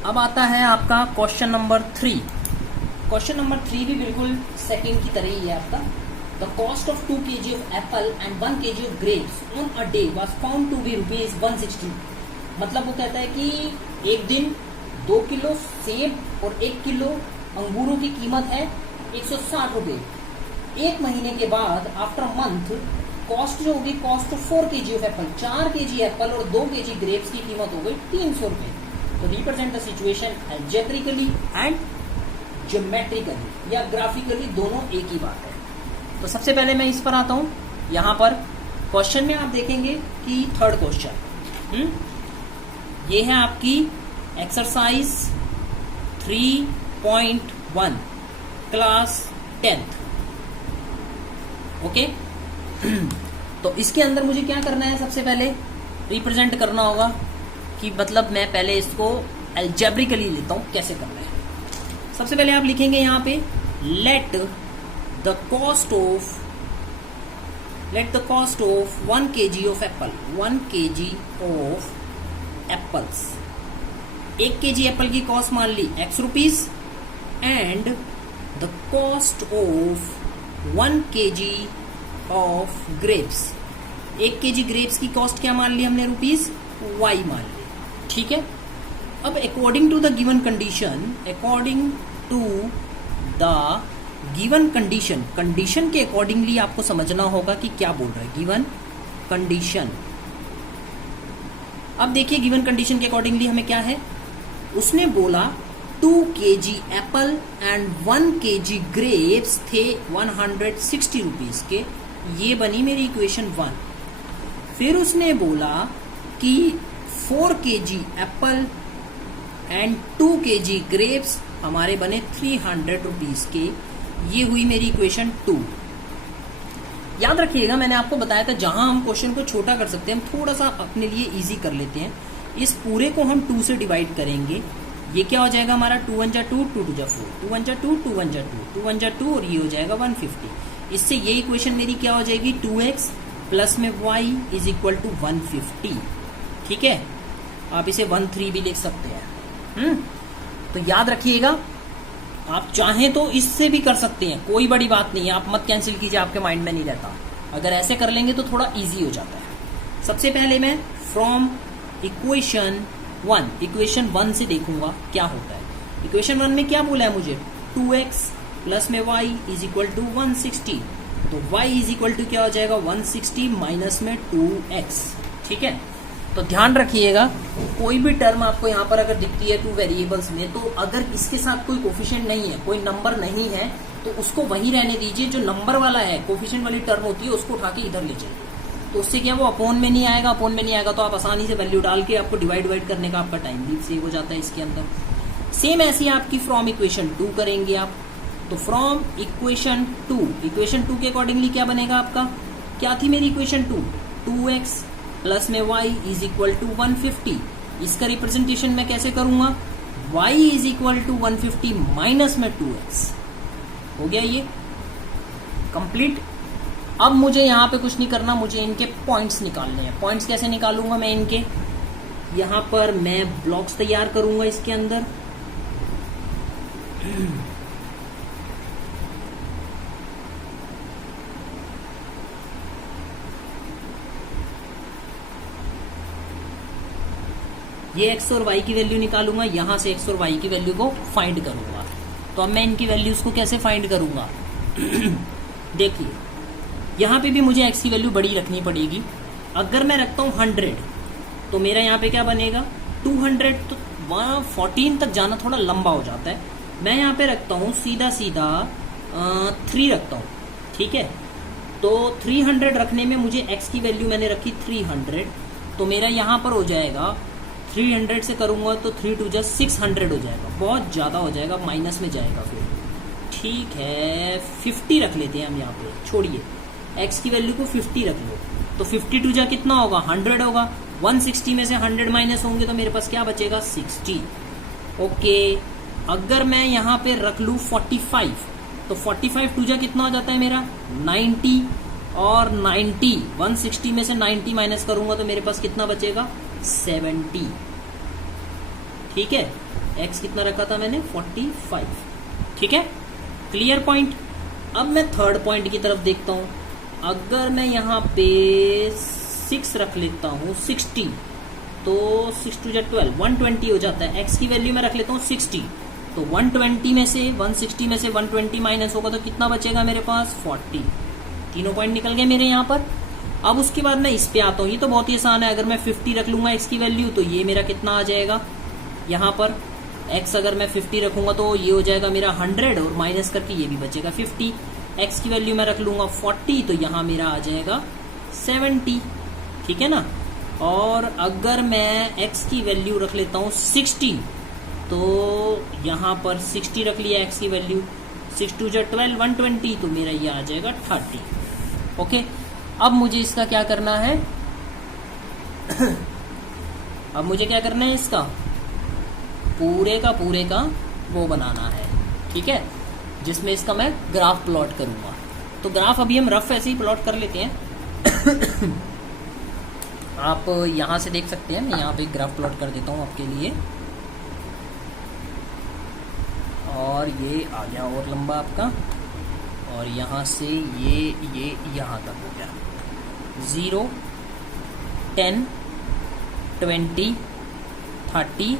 अब आता है आपका क्वेश्चन नंबर 3। क्वेश्चन नंबर 3 भी बिल्कुल सेकंड की तरह ही है आपका। The cost of 2 kg of apple and 1 kg of grapes on a day was found to be ₹160। मतलब वो कहता है कि एक दिन 2 किलो सेब और 1 किलो अंगूरों की कीमत है 160 रुपये। एक महीने के बाद आफ्टर मंथ कॉस्ट जो होगी, cost of 4 kg of Apple, 4 kg Apple और 2 kg ग्रेप्स की कीमत हो गई 300 रुपये। तो represent the situation algebraically and geometrically या ग्राफिकली, दोनों एक ही बात है। तो सबसे पहले मैं इस पर आता हूं। यहां पर क्वेश्चन में आप देखेंगे कि थर्ड क्वेश्चन ये है आपकी एक्सरसाइज 3.1 क्लास 10th। ओके तो इसके अंदर मुझे क्या करना है, सबसे पहले रिप्रेजेंट करना होगा कि मतलब मैं पहले इसको अलजेब्रिकली लेता हूं, कैसे करना है। सबसे पहले आप लिखेंगे यहां पे let the cost of 1 kg of Apple, 1 kg of apples, 1 kg Apple की कॉस्ट मान ली X rupees and the cost of 1 kg of grapes, 1 kg grapes की कॉस्ट क्या मान ली हमने, रुपीज Y मान ली। ठीक है, अब according to the given condition, condition के अकॉर्डिंगली आपको समझना होगा कि क्या बोल रहा है गिवन कंडीशन। अब देखिए गिवन कंडीशन के अकॉर्डिंगली हमें क्या है, उसने बोला 2 kg Apple and 1 kg grapes थे 160 रुपीज के। ये बनी मेरी इक्वेशन 1। फिर उसने बोला कि 4 kg Apple and 2 kg grapes हमारे बने 300 रुपीज के। ये हुई मेरी इक्वेशन 2। याद रखिएगा मैंने आपको बताया था जहां हम क्वेश्चन को छोटा कर सकते हैं, हम थोड़ा सा अपने लिए इजी कर लेते हैं। इस पूरे को हम 2 से डिवाइड करेंगे। ये क्या हो जाएगा हमारा 2 1 जा 2, 2 2 जा 4, 2 1 जा 2, 2 1 जा 2, 2 1 जा 2 और ये हो जाएगा 150। इससे ये इक्वेशन मेरी क्या हो जाएगी 2x प्लस में y इज इक्वल टू 150। ठीक है, आप इसे 13 भी लिख सकते हैं। तो याद रखिएगा, आप चाहें तो इससे भी कर सकते हैं, कोई बड़ी बात नहीं है। आप मत कैंसिल कीजिए, आपके माइंड में नहीं रहता। अगर ऐसे कर लेंगे तो थोड़ा इजी हो जाता है। सबसे पहले मैं फ्रॉम इक्वेशन 1 से देखूंगा क्या होता है। इक्वेशन 1 में क्या बोला है मुझे, 2x प्लस में y इज इक्वल टू 160। तो y इज इक्वल टू क्या हो जाएगा 160 माइनस में 2x। ठीक है, तो ध्यान रखिएगा कोई भी टर्म आपको यहाँ पर अगर दिखती है 2 वेरिएबल्स में, तो अगर इसके साथ कोई कोफिशिएंट नहीं है, कोई नंबर नहीं है, तो उसको वहीं रहने दीजिए। जो नंबर वाला है, कोफिशिएंट वाली टर्म होती है, उसको उठा के इधर ले जाइए। तो उससे क्या वो अपोन में नहीं आएगा। अपोन में नहीं आएगा तो आप आसानी से वैल्यू डाल के आपको डिवाइड करने का आपका टाइम भी सेव हो जाता है इसके अंदर। सेम ऐसी आपकी फ्रॉम इक्वेशन 2 करेंगे आप। तो फ्रॉम इक्वेशन 2 के अकॉर्डिंगली क्या बनेगा आपका, क्या थी मेरी इक्वेशन 2, 2x प्लस में y इज इक्वल टू 150। इसका रिप्रेजेंटेशन मैं कैसे करूंगा, y is equal to 150 minus में 2x। हो गया ये कंप्लीट। अब मुझे यहाँ पे कुछ नहीं करना, मुझे इनके पॉइंट्स निकालने हैं। पॉइंट्स कैसे निकालूंगा मैं इनके, यहाँ पर मैं ब्लॉक्स तैयार करूंगा इसके अंदर। ये x और y की वैल्यू निकालूंगा, यहां से x और y की वैल्यू को फाइंड करूंगा। तो अब मैं इनकी वैल्यूज को कैसे फाइंड करूंगा देखिए, यहां पे भी मुझे x की वैल्यू बड़ी रखनी पड़ेगी। अगर मैं रखता हूं 100 तो मेरा यहाँ पे क्या बनेगा 200। तो 14 तक जाना थोड़ा लंबा हो जाता है। मैं यहाँ पे रखता हूँ सीधा 3 रखता हूँ। ठीक है, तो 300 रखने में मुझे x की वैल्यू मैंने रखी 300। तो मेरा यहाँ पर हो जाएगा 300 से करूंगा तो 3 2 जा 600 हो जाएगा, बहुत ज्यादा हो जाएगा, माइनस में जाएगा फिर। ठीक है, 50 रख लेते हैं हम यहाँ पे, छोड़िए x की वैल्यू को 50 रख लो। तो 50 2 जा कितना होगा 100 होगा। 160 में से 100 माइनस होंगे तो मेरे पास क्या बचेगा 60। ओके, अगर मैं यहाँ पे रख लू 45 तो 45 2 जा कितना हो जाता है मेरा 90। और 90 160 में से 90 माइनस करूंगा तो मेरे पास कितना बचेगा 70। ठीक है, एक्स कितना रखा था मैंने 45। ठीक है, क्लियर पॉइंट। अब मैं थर्ड पॉइंट की तरफ देखता हूं। अगर मैं यहाँ पे 6 रख लेता हूँ 60, तो 6 2 12 120 हो जाता है। एक्स की वैल्यू में रख लेता हूँ 60, तो 120 में से 160 में से 120 माइनस होगा तो कितना बचेगा मेरे पास 40। तीनों पॉइंट निकल गए मेरे यहाँ पर। अब उसके बाद मैं इस पे आता हूँ। ये तो बहुत ही आसान है। अगर मैं 50 रख लूंगा एक्स की वैल्यू, तो ये मेरा कितना आ जाएगा यहाँ पर। एक्स अगर मैं 50 रखूंगा तो ये हो जाएगा मेरा 100 और माइनस करके ये भी बचेगा 50। एक्स की वैल्यू मैं रख लूंगा 40, तो यहाँ मेरा आ जाएगा 70। ठीक है ना। और अगर मैं एक्स की वैल्यू रख लेता हूँ 60, तो यहाँ पर 60 रख लिया एक्स की वैल्यू, 6 2 12 120, तो मेरा ये आ जाएगा 30। ओके, अब मुझे इसका क्या करना है अब मुझे क्या करना है, इसका पूरे का वो बनाना है। ठीक है, जिसमें इसका मैं ग्राफ प्लॉट करूंगा। तो ग्राफ अभी हम रफ ऐसे ही प्लॉट कर लेते हैं। आप यहां से देख सकते हैं, मैं यहाँ पे ग्राफ प्लॉट कर देता हूं आपके लिए। और ये आ गया और लंबा आपका, और यहाँ से ये यहाँ तक हो गया 0 10 20 30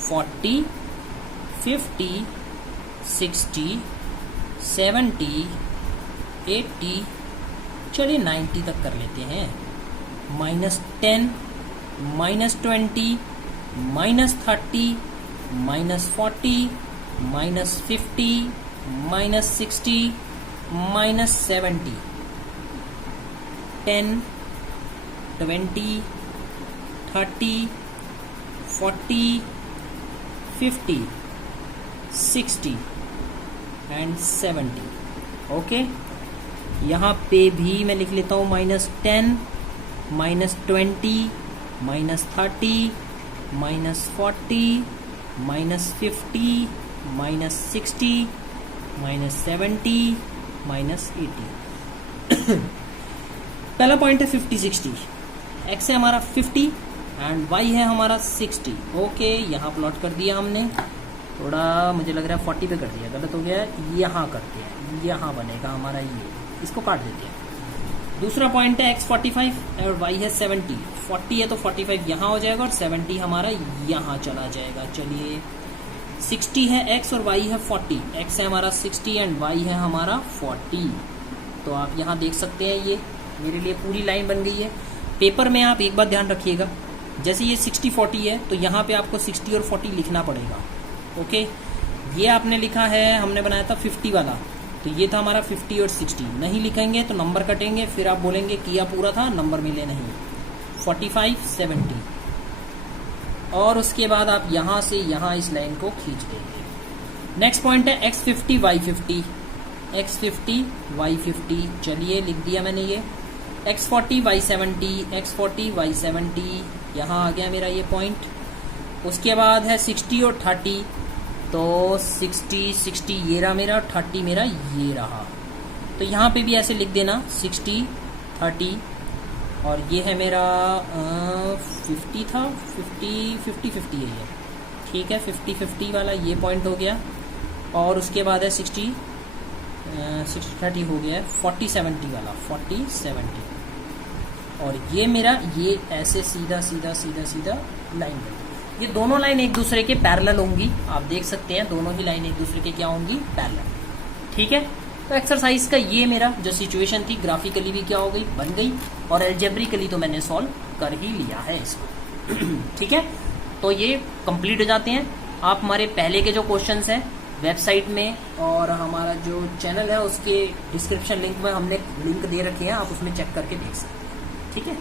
40 50 60 70 80, चलिए 90 तक कर लेते हैं। -10 -20 -30 -40 -50 -60 -70, 10 20 30 40 50 60 एंड 70। ओके, यहाँ पे भी मैं लिख लेता हूँ -10 -20 -30 -40 -50 -60 -70 -80। पहला पॉइंट है 50 60। एक्स है हमारा 50 एंड वाई है हमारा 60। ओके, यहाँ प्लॉट कर दिया हमने। थोड़ा मुझे लग रहा है 40 पे कर दिया, गलत हो गया। यहाँ करते हैं, यहाँ बनेगा हमारा ये, इसको काट देते हैं। दूसरा पॉइंट है एक्स 45 और वाई है 70। 40 है तो 45 यहाँ हो जाएगा और 70 हमारा यहाँ चला जाएगा। चलिए, 60 है एक्स और वाई है 40। एक्स है हमारा 60 एंड वाई है हमारा 40। तो आप यहाँ देख सकते हैं, ये मेरे लिए पूरी लाइन बन गई है। पेपर में आप एक बात ध्यान रखिएगा, जैसे ये 60 40 है तो यहाँ पे आपको 60 और 40 लिखना पड़ेगा। ओके, ये आपने लिखा है, हमने बनाया था 50 वाला, तो ये था हमारा 50 और 60। नहीं लिखेंगे तो नंबर कटेंगे, फिर आप बोलेंगे किया पूरा था, नंबर मिले नहीं। 45 70, और उसके बाद आप यहाँ से यहाँ इस लाइन को खींच देंगे। नेक्स्ट पॉइंट है एक्स 50 वाई 50। एक्स 50 वाई 50, चलिए लिख दिया मैंने ये। एक्स 40 वाई 70, एक्स 40 वाई 70, यहाँ आ गया मेरा ये पॉइंट। उसके बाद है 60 और 30, तो 60 ये रहा मेरा, 30 मेरा ये रहा। तो यहाँ पे भी ऐसे लिख देना 60 30, और ये है मेरा 50 था, 50 है ये। ठीक है, 50 50 वाला ये पॉइंट हो गया। और उसके बाद है 60 30 हो गया, 40 70 वाला, 40 70। और ये मेरा ये ऐसे सीधा लाइन बनी। ये दोनों लाइन एक दूसरे के पैरेलल होंगी, आप देख सकते हैं दोनों ही लाइन एक दूसरे के क्या होंगी, पैरेलल। ठीक है, तो एक्सरसाइज का ये मेरा जो सिचुएशन थी, ग्राफिकली भी क्या हो गई, बन गई, और एल्जेब्रिकली तो मैंने सॉल्व कर ही लिया है इसको। ठीक है, तो ये कंप्लीट हो जाते हैं। आप हमारे पहले के जो क्वेश्चंस हैं वेबसाइट में और हमारा जो चैनल है उसके डिस्क्रिप्शन लिंक में हमने लिंक दे रखे हैं, आप उसमें चेक करके देख सकते हैं। ठीक है।